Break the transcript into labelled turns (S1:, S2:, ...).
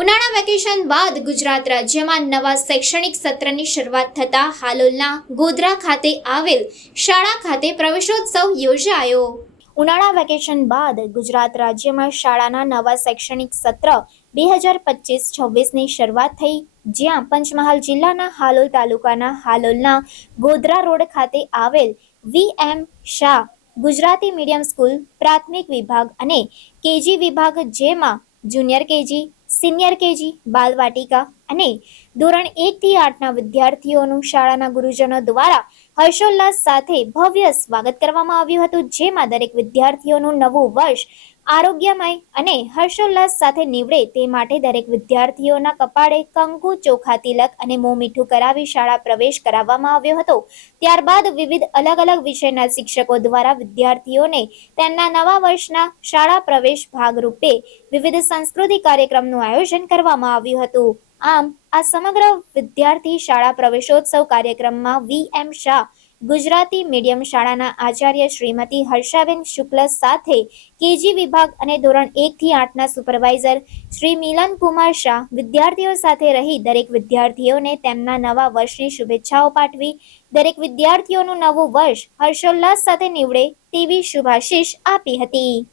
S1: ઉનાળા વેકેશન બાદ ગુજરાત રાજ્યમાં નવા શૈક્ષણિક સત્રની શરૂઆત થતાં હાલોલના ગોધરા ખાતે આવેલ શાળા ખાતે પ્રવેશોત્સવ યોજાયો. ઉનાળા વેકેશન બાદ ગુજરાત રાજ્યમાં શાળાના નવા શૈક્ષણિક સત્ર બે હજાર પચીસ છવ્વીસની શરૂઆત થઈ, જ્યાં પંચમહાલ જિલ્લાના હાલોલ તાલુકાના હાલોલના ગોધરા રોડ ખાતે આવેલ V M Shah Gujarati medium school પ્રાથમિક વિભાગ અને કેજી વિભાગ જેમાં જુનિયર કેજી સિનિયર કેજી, બાલવાટિકા અને ધોરણ એકથી આઠના વિદ્યાર્થીઓનું શાળાના ગુરુજનો દ્વારા હર્ષોલ્લાસ સાથે ભવ્ય સ્વાગત કરવામાં આવ્યું હતું, જેમાં દરેક વિદ્યાર્થીઓનું નવું વર્ષ આરોગ્યમય અને હર્ષોલ્લાસ સાથે નીવડે તે માટે દરેક વિદ્યાર્થીઓના કપાળે કંકુ, ચોખા, તિલક અને મોં મીઠું કરાવી શાળા પ્રવેશ કરાવવામાં આવ્યો હતો. ત્યારબાદ વિવિધ અલગ અલગ વિષયના શિક્ષકો દ્વારા વિદ્યાર્થીઓને તેમના નવા વર્ષના શાળા પ્રવેશ ભાગરૂપે વિવિધ સાંસ્કૃતિક કાર્યક્રમનું આયોજન કરવામાં આવ્યું હતું. આમ, આ સમગ્ર વિદ્યાર્થી શાળા પ્રવેશોત્સવ કાર્યક્રમમાં V. M. Shah, Gujarati medium શાળાના આચાર્ય શ્રીમતી હર્ષાબેન શુક્લ સાથે કેજી વિભાગ અને ધોરણ એકથી આઠના સુપરવાઇઝર શ્રી મિલન કુમાર શાહ, વિદ્યાર્થીઓ સાથે રહી દરેક વિદ્યાર્થીઓને તેમના નવા વર્ષની શુભેચ્છાઓ પાઠવી. દરેક વિદ્યાર્થીઓનું નવું વર્ષ હર્ષોલ્લાસ સાથે નીવડે તેવી શુભાશીષ આપી હતી.